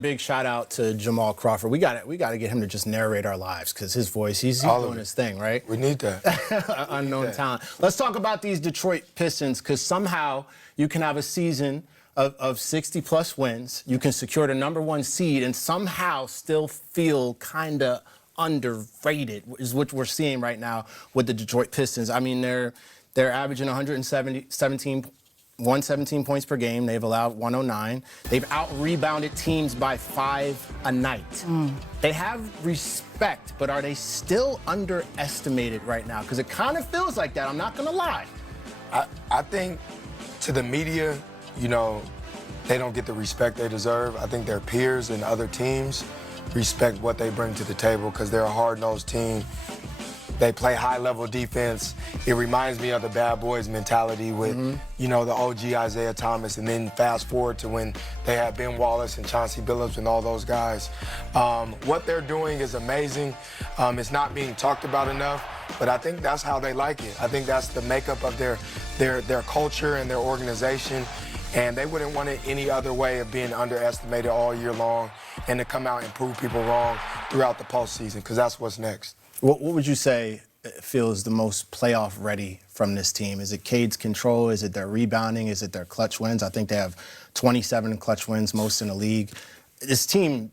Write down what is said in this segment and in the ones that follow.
Big shout out to Jamal Crawford. We got to get him to just narrate our lives because his voice, he's doing his thing, right? We need that. Unknown talent. Let's talk about these Detroit Pistons because somehow you can have a season of 60-plus wins. You can secure the #1 seed and somehow still feel kind of underrated, is what we're seeing right now with the Detroit Pistons. I mean, they're averaging 117 points per game. They've allowed 109. They've out-rebounded teams by 5 a night. They have respect, but are they still underestimated right now? Because it kind of feels like that, I'm not going to lie. I think to the media, you know, they don't get the respect they deserve. I think their peers and other teams respect what they bring to the table because they're a hard-nosed team. They play high-level defense. It reminds me of the bad boys mentality with, you know, the OG Isaiah Thomas, and then fast forward to when they had Ben Wallace and Chauncey Billups and all those guys. What they're doing is amazing. It's not being talked about enough, but I think that's how they like it. I think that's the makeup of their culture and their organization, and they wouldn't want it any other way of being underestimated all year long and to come out and prove people wrong throughout the postseason, because that's what's next. What would you say feels the most playoff ready from this team? Is it Cade's control? Is it their rebounding? Is it their clutch wins? I think they have 27 clutch wins, most in the league. This team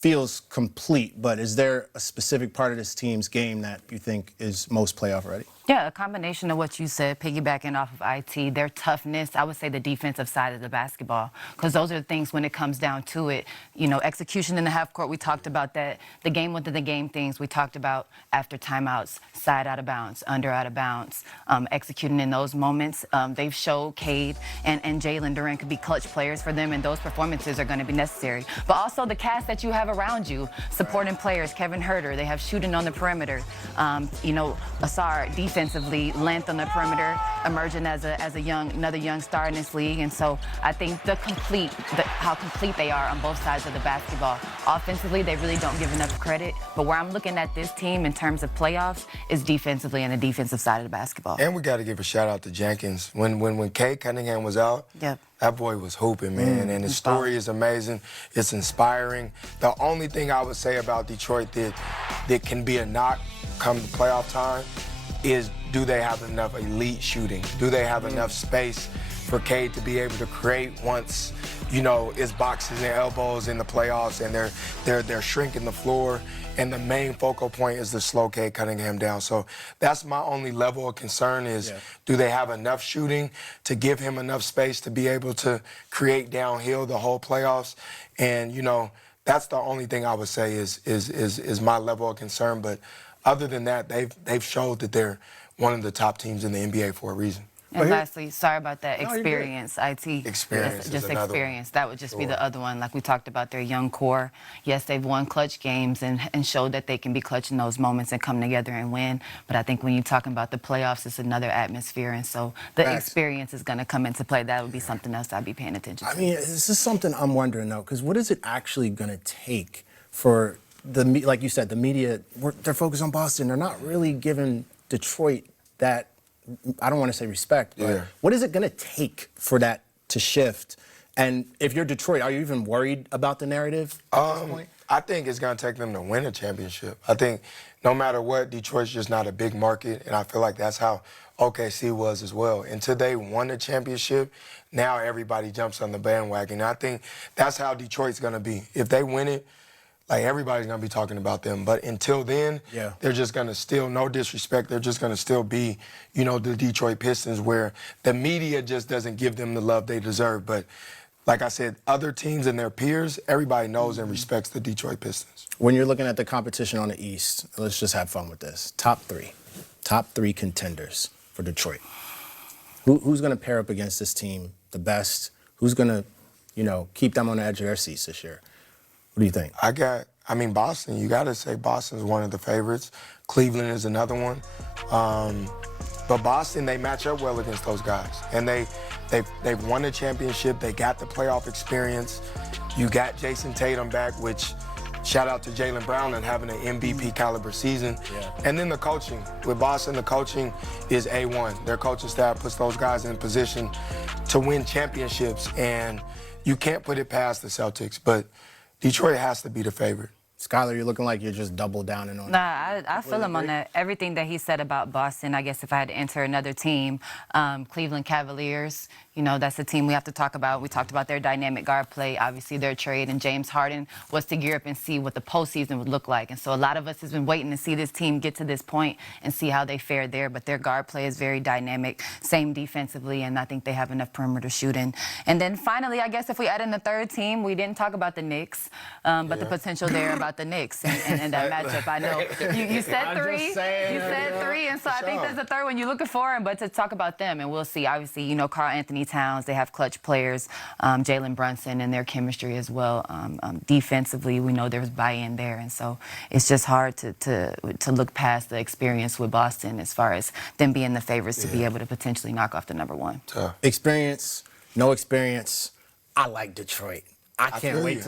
feels complete, but is there a specific part of this team's game that you think is most playoff ready? Yeah, a combination of what you said, piggybacking off of IT, their toughness, I would say the defensive side of the basketball, because those are the things when it comes down to it. You know, execution in the half court, we talked about that. The game within the game things we talked about after timeouts, side out of bounds, under out of bounds, executing in those moments. They've showed Cade and Jalen Duren could be clutch players for them, and those performances are going to be necessary. But also the cast that you have around you, supporting players, Kevin Huerter, they have shooting on the perimeter. You know, Asar, defensively, length on the perimeter, emerging as another young star in this league. And so I think how complete they are on both sides of the basketball. Offensively, they really don't give enough credit. But where I'm looking at this team in terms of playoffs is defensively and the defensive side of the basketball. And we got to give a shout out to Jenkins. When Cade Cunningham was out, that boy was hooping, man. And his story is amazing. It's inspiring. The only thing I would say about Detroit that can be a knock come playoff time is, do they have enough elite shooting? Do they have enough space for Cade to be able to create once, you know, it's boxes and elbows in the playoffs and they're shrinking the floor, and the main focal point is to slow Cade Cunningham down. So that's my only level of concern is, do they have enough shooting to give him enough space to be able to create downhill the whole playoffs? And, you know, that's the only thing I would say is my level of concern. But other than that, they've showed that they're one of the top teams in the NBA for a reason. And lastly, sorry about that, experience, IT. Experience just experience. That would just be the other one. Like we talked about, their young core. Yes, they've won clutch games and showed that they can be clutch in those moments and come together and win. But I think when you're talking about the playoffs, it's another atmosphere. And so the experience is going to come into play. That would be something else I'd be paying attention to. I mean, this is something I'm wondering, though, because what is it actually going to take for like you said, the media, they're focused on Boston. They're not really giving Detroit that, I don't want to say respect, but what is it going to take for that to shift? And if you're Detroit, are you even worried about the narrative at this point? I think it's going to take them to win a championship. I think no matter what, Detroit's just not a big market, and I feel like that's how OKC was as well. Until they won the championship, now everybody jumps on the bandwagon. And I think that's how Detroit's going to be. If they win it, like, everybody's going to be talking about them. But until then, they're just going to still, no disrespect, they're just going to still be, you know, the Detroit Pistons, where the media just doesn't give them the love they deserve. But like I said, other teams and their peers, everybody knows and respects the Detroit Pistons. When you're looking at the competition on the East, let's just have fun with this. Top three contenders for Detroit. Who's going to pair up against this team the best? Who's going to, you know, keep them on the edge of their seats this year? What do you think? I mean, Boston, you got to say Boston's one of the favorites. Cleveland is another one. But Boston, they match up well against those guys. And they've won the championship. They got the playoff experience. You got Jason Tatum back, which, shout out to Jaylen Brown and having an MVP caliber season. And then the coaching. With Boston, the coaching is A1. Their coaching staff puts those guys in position to win championships. And you can't put it past the Celtics. But Detroit has to be the favorite. Skylar, you're looking like you're just double downing on it. Nah, I feel him on that. Everything that he said about Boston, I guess if I had to enter another team, Cleveland Cavaliers, you know, that's a team we have to talk about. We talked about their dynamic guard play, obviously their trade, and James Harden was to gear up and see what the postseason would look like. And so a lot of us has been waiting to see this team get to this point and see how they fare there. But their guard play is very dynamic, same defensively, and I think they have enough perimeter shooting. And then finally, I guess if we add in the third team, we didn't talk about the Knicks, but the potential there about the Knicks and that matchup. I know you said three. You said three, and so I think that's the third one you're looking for. But to talk about them, and we'll see. Obviously, you know, Karl Anthony Towns, they have clutch players, Jalen Brunson, and their chemistry as well. Defensively, we know there's buy-in there, and so it's just hard to look past the experience with Boston as far as them being the favorites to be able to potentially knock off the number one. Experience, no experience. I like Detroit. I can't wait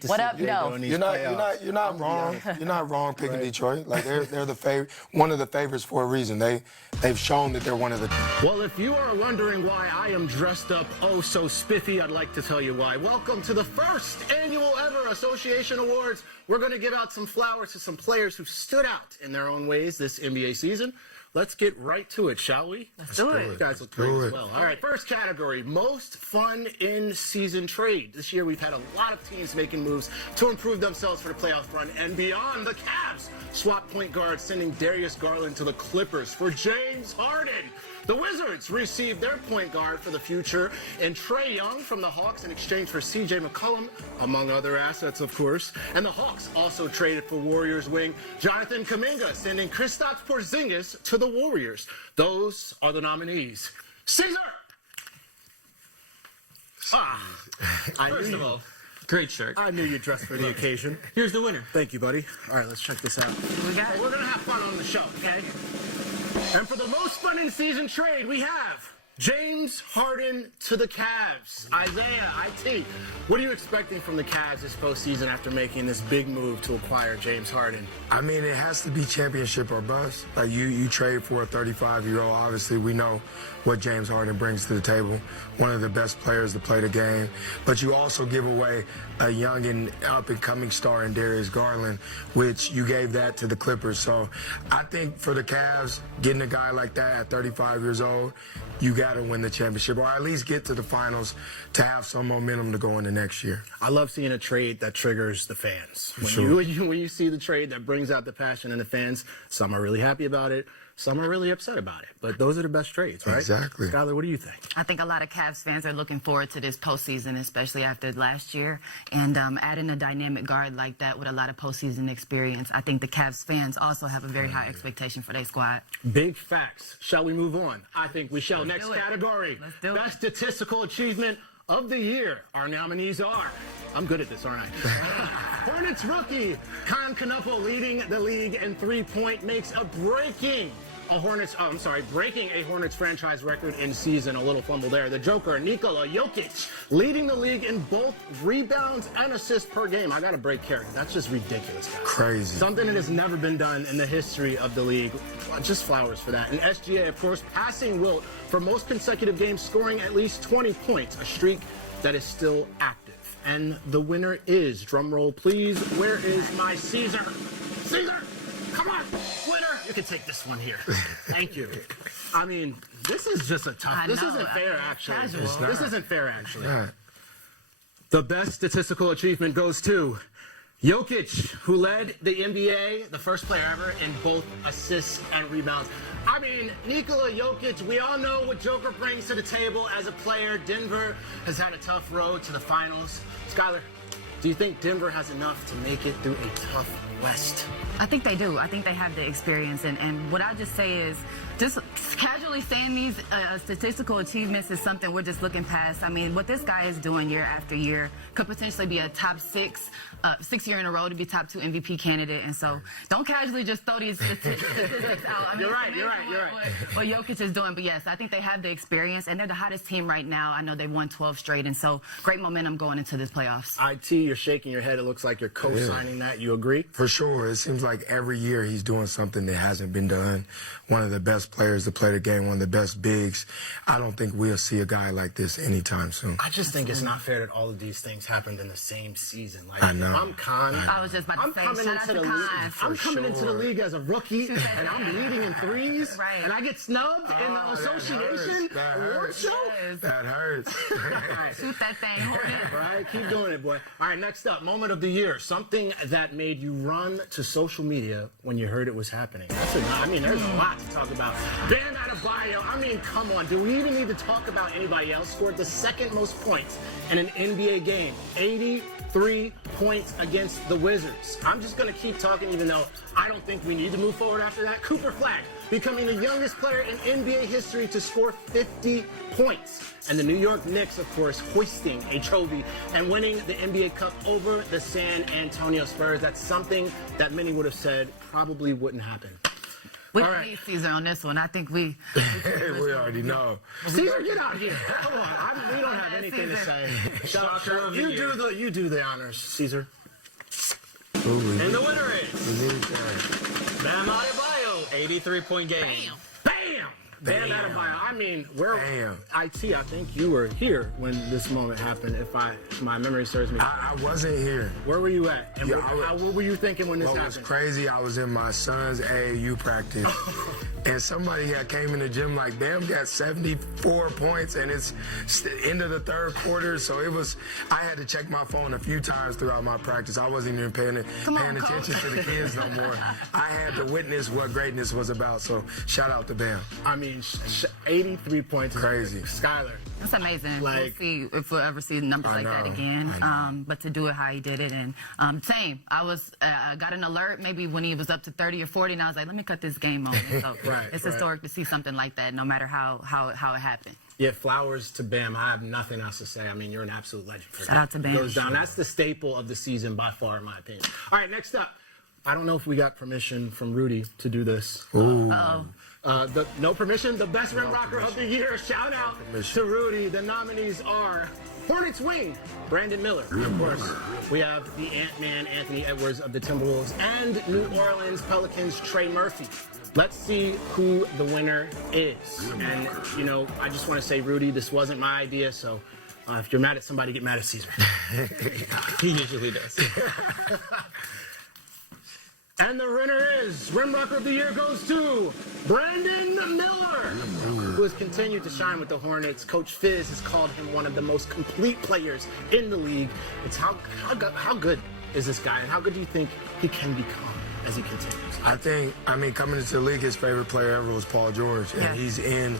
to see what they're doing these playoffs. You're not wrong. You're not wrong picking Detroit. Like they're the favorite, one of the favorites for a reason. They've shown that they're one of the. Well, if you are wondering why I am dressed up oh so spiffy, I'd like to tell you why. Welcome to the first annual ever Association Awards. We're going to give out some flowers to some players who stood out in their own ways this NBA season. Let's get right to it, shall we? Let's do it. You guys look great as well. All right, first category, most fun in-season trade. This year we've had a lot of teams making moves to improve themselves for the playoff run and beyond. The Cavs swap point guard, sending Darius Garland to the Clippers for James Harden. The Wizards received their point guard for the future and Trae Young from the Hawks in exchange for C.J. McCollum, among other assets, of course. And the Hawks also traded for Warriors wing Jonathan Kuminga, sending Kristaps Porzingis to the Warriors. Those are the nominees. Caesar! First of all, great shirt. I knew you dressed for the occasion. Here's the winner. Thank you, buddy. All right, let's check this out. We're going to have fun on the show, okay? And for the most fun in season trade, we have James Harden to the Cavs. Isaiah, IT, what are you expecting from the Cavs this postseason after making this big move to acquire James Harden? I mean, it has to be championship or bust. Like you trade for a 35-year-old. Obviously, we know what James Harden brings to the table. One of the best players to play the game. But you also give away a young and up-and-coming star in Darius Garland, which you gave that to the Clippers. So I think for the Cavs, getting a guy like that at 35 years old, you got to win the championship or at least get to the finals to have some momentum to go into next year. I love seeing a trade that triggers the fans. When you see the trade that brings out the passion in the fans, some are really happy about it. Some are really upset about it, but those are the best trades, right? Exactly. Skylar, what do you think? I think a lot of Cavs fans are looking forward to this postseason, especially after last year. And adding a dynamic guard like that with a lot of postseason experience, I think the Cavs fans also have a very high expectation for their squad. Big facts. Shall we move on? I think we shall. Next category. Let's do it. Best statistical achievement of the year. Our nominees are, I'm good at this, aren't I? Hornets rookie, Con Knuffle, leading the league in three-point, makes a breaking a Hornets franchise record in season. A little fumble there. The Joker, Nikola Jokic, leading the league in both rebounds and assists per game. I got to break character. That's just ridiculous, guys. Crazy. Something that has never been done in the history of the league. Just flowers for that. And SGA, of course, passing Wilt for most consecutive games, scoring at least 20 points, a streak that is still active. And the winner is, drum roll please, where is my Caesar? Caesar, come on, winner. You can take this one here. Thank you. I mean, this is just a tough, this isn't fair actually. This isn't fair actually. The best statistical achievement goes to Jokic, who led the NBA, the first player ever, in both assists and rebounds. I mean, Nikola Jokic, we all know what Joker brings to the table as a player. Denver has had a tough road to the finals. Skylar, do you think Denver has enough to make it through a tough West? I think they do. I think they have the experience. And what I just say is, just casually saying these statistical achievements is something we're just looking past. I mean, what this guy is doing year after year could potentially be a top 6 year in a row to be top 2 MVP candidate. And so don't casually just throw these statistics out. I mean, you're right. What Jokic is doing. But yes, I think they have the experience, and they're the hottest team right now. I know they've won 12 straight, and so great momentum going into this playoffs. IT, you're shaking your head. It looks like you're co-signing that. You agree? For sure. It seems like every year he's doing something that hasn't been done. One of the best players to play the game. NBA, one of the best bigs. I don't think we'll see a guy like this anytime soon. I just think it's not fair that all of these things happened in the same season. Like, I know. if I'm Khan, I was just about to say, shout out to Khan. I'm coming into the league as a rookie, and I'm leading in threes, Right. and I get snubbed in the association award show. That hurts. Shoot that thing, Hornet. Right, keep doing it, boy. All right, next up, moment of the year. Something that made you run to social media when you heard it was happening. There's a lot to talk about. Bam Adebayo, come on. Do we even need to talk about anybody else? Scored the second most points in an NBA game. 83 points against the Wizards. I'm just going to keep talking even though I don't think we need to move forward after that. Cooper Flag becoming the youngest player in NBA history to score 50 points. And the New York Knicks, of course, hoisting a trophy and winning the NBA Cup over the San Antonio Spurs. That's something that many would have said probably wouldn't happen. We need Caesar on this one. I think we already know. Caesar, get out here. Come on. We don't have anything to say. You do the honors, Caesar. And the winner is Bam Adebayo, 83-point game. Bam! Bam Adebayo. IT, I think you were here when this moment happened, if my memory serves me. I wasn't here. Where were you at? And what were you thinking when this happened? What was crazy, I was in my son's AAU practice, and somebody came in the gym like, Bam got 74 points, and it's the end of the third quarter, so I had to check my phone a few times throughout my practice. I wasn't even paying attention to the kids no more. I had to witness what greatness was about, so shout out to Bam. 83 points. Crazy. Skylar. That's amazing. Like, we'll see if we'll ever see numbers like that again. But to do it how he did it, and same. I got an alert maybe when he was up to 30 or 40, and I was like, let me cut this game on. So it's historic to see something like that, no matter how it happened. Yeah, flowers to Bam. I have nothing else to say. You're an absolute legend for that. Shout out to Bam. Goes down. That's the staple of the season by far, in my opinion. All right, next up. I don't know if we got permission from Rudy to do this. Ooh. No permission. The best rim rocker of the year. Shout out to Rudy. The nominees are Hornets wing, Brandon Miller. Of course, we have the Ant-Man, Anthony Edwards of the Timberwolves, and New Orleans Pelicans, Trey Murphy. Let's see who the winner is. And, I just want to say, Rudy, this wasn't my idea, so if you're mad at somebody, get mad at Caesar. He usually does. And the winner is, Rim Rocker of the Year goes to Brandon Miller, who has continued to shine with the Hornets. Coach Fizz has called him one of the most complete players in the league. It's how good is this guy, and how good do you think he can become as he continues? Coming into the league, his favorite player ever was Paul George, and he's in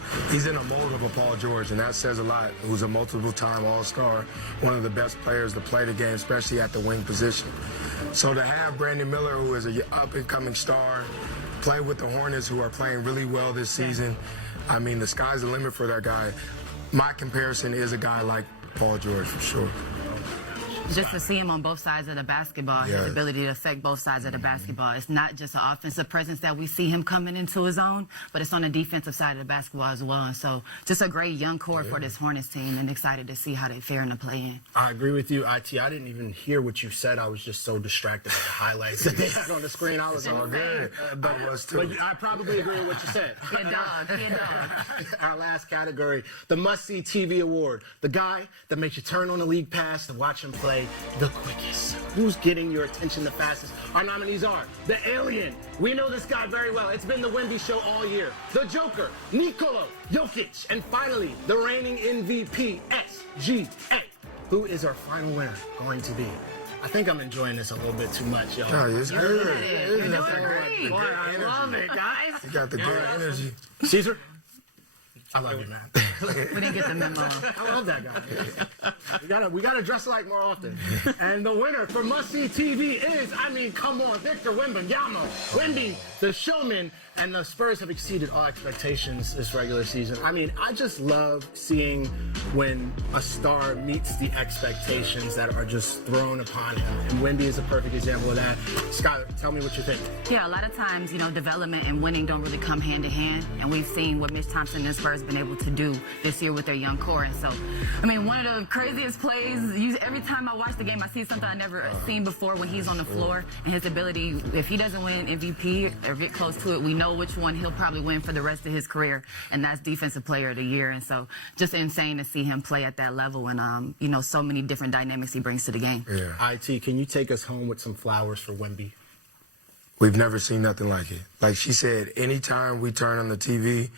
a mold of a Paul George, and that says a lot. Who's a multiple-time All-Star, one of the best players to play the game, especially at the wing position. So to have Brandon Miller, who is an up-and-coming star, play with the Hornets, who are playing really well this season, the sky's the limit for that guy. My comparison is a guy like Paul George for sure. Just to see him on both sides of the basketball, his ability to affect both sides of the basketball. It's not just an offensive presence that we see him coming into his own, but it's on the defensive side of the basketball as well. And so just a great young core for this Hornets team, and excited to see how they fare in the play-in. I agree with you, IT. I didn't even hear what you said. I was just so distracted by the highlights that they had on the screen. I was all good. But I probably agree with what you said. He a dog. Our last category, the must-see TV award. The guy that makes you turn on the league pass to watch him play the quickest. Who's getting your attention the fastest? Our nominees are the Alien. We know this guy very well. It's been the Wendy Show all year. The Joker, Nikola Jokic. And finally, the reigning MVP, SGA. Who is our final winner going to be? I think I'm enjoying this a little bit too much, y'all. No, it's good. You're doing great. Boy, I love it, guys. You got the good energy. Caesar? I love you, man. We didn't get the memo. I love that guy. We gotta dress alike more often. And the winner for Must See TV is, come on, Victor Wembanyama. Wemby, the showman, and the Spurs have exceeded all expectations this regular season. I just love seeing when a star meets the expectations that are just thrown upon him. And Wemby is a perfect example of that. Skylar, tell me what you think. Yeah, a lot of times, development and winning don't really come hand in hand. And we've seen what Mitch Thompson and the Spurs has been able to do this year with their young core. And so, I mean, one of the craziest plays, every time I watch the game, I see something I've never seen before when he's on the floor, and his ability, if he doesn't win MVP or get close to it, we know which one he'll probably win for the rest of his career, and that's Defensive Player of the Year. And so just insane to see him play at that level, and, you know, so many different dynamics he brings to the game. Yeah. IT, can you take us home with some flowers for Wemby? We've never seen nothing like it. Like she said, anytime we turn on the TV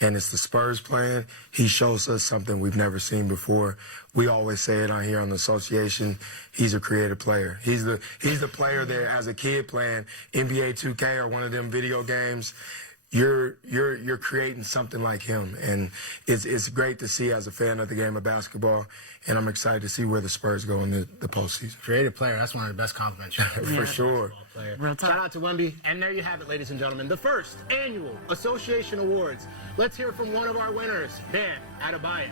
and it's the Spurs playing, he shows us something we've never seen before. We always say it on here on the association, he's a creative player. He's the player that as a kid playing NBA 2K or one of them video games, you're creating something like him. And it's great to see as a fan of the game of basketball, and I'm excited to see where the Spurs go in the postseason. Creative player, that's one of the best compliments. For sure. Real talk. Shout out to Wemby. And there you have it, ladies and gentlemen. The first annual Association Awards. Let's hear from one of our winners, Dan Adebayo.